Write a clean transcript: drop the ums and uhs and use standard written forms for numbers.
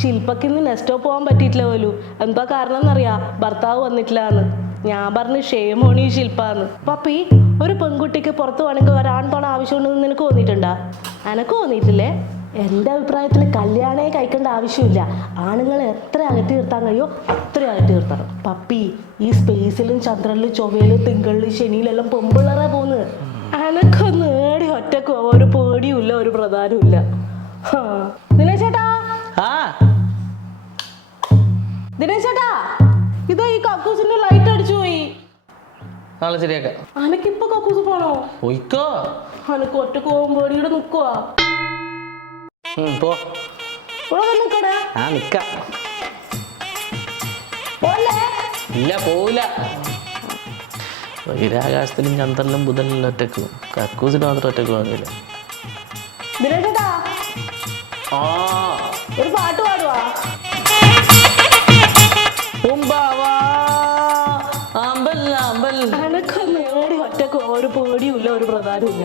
ശില്പക്ക് ഇന്ന് നെക്സ്റ്റ് പോകാൻ പറ്റിയിട്ടില്ല പോലും. എന്താ കാരണം എന്നറിയാ? ഭർത്താവ് വന്നിട്ടില്ല എന്ന്. ഞാൻ പറഞ്ഞു ഷേമോണി ശില്പാന്ന്. പപ്പി, ഒരു പെൺകുട്ടിക്ക് പുറത്ത് വേണമെങ്കിൽ ഒരാൺതോണ ആവശ്യമുണ്ടെന്ന് നിനക്ക് തോന്നിയിട്ടുണ്ടാ? എനക്ക് തോന്നിയിട്ടില്ലേ? എൻ്റെ അഭിപ്രായത്തിൽ കല്യാണേ കഴിക്കേണ്ട ആവശ്യമില്ല. ആണുങ്ങളെ എത്ര അകറ്റി നിർത്താൻ കഴിയോ അത്ര അകറ്റി നിർത്തണം. പപ്പി, ഈ സ്പേസിലും ചന്ദ്രനിലും ചൊവ്വയിലും തിങ്കളിലും ശനിയിലെല്ലാം പെമ്പിള്ളറ പോകുന്നത്. എനക്കൊന്ന് ഏടി ഒറ്റക്ക് ഒരു പേടിയുമില്ല, ഒരു പ്രധാനമില്ല. ദിനേശ് ചേട്ടാ, ദിനേശ് ചേട്ടാ, ഇതാ ഈ കക്കൂസിന്റെ ലൈറ്റ് അടിച്ചു പോയി. നാളെ ശരിയാക്കാം. അനക്കിപ്പൊ കക്കൂസ് പോണോ? പോയിക്കോ. അനക്ക് ഒറ്റക്ക് പോകുമ്പോ ഇവിടെ നിക്കുവാ. പോ. നിക്കടേ. നിക്കാം. ഇല്ല, പോവില്ല. ബഹിരാകാശത്തിലും ചന്ദ്രനിലും ബുധനിലും ഒറ്റക്ക്, കക്കൂസിന് മാത്രം ഒറ്റക്ക് പോകില്ല. ദിനേശ് ചേട്ടാ, ഒരു പാട്ട് പാടുവാ. എനക്കൊന്ന് ഏടി ഒറ്റക്ക് ഒരു പേടിയുമില്ല, ഒരു പ്രധാനമില്ല.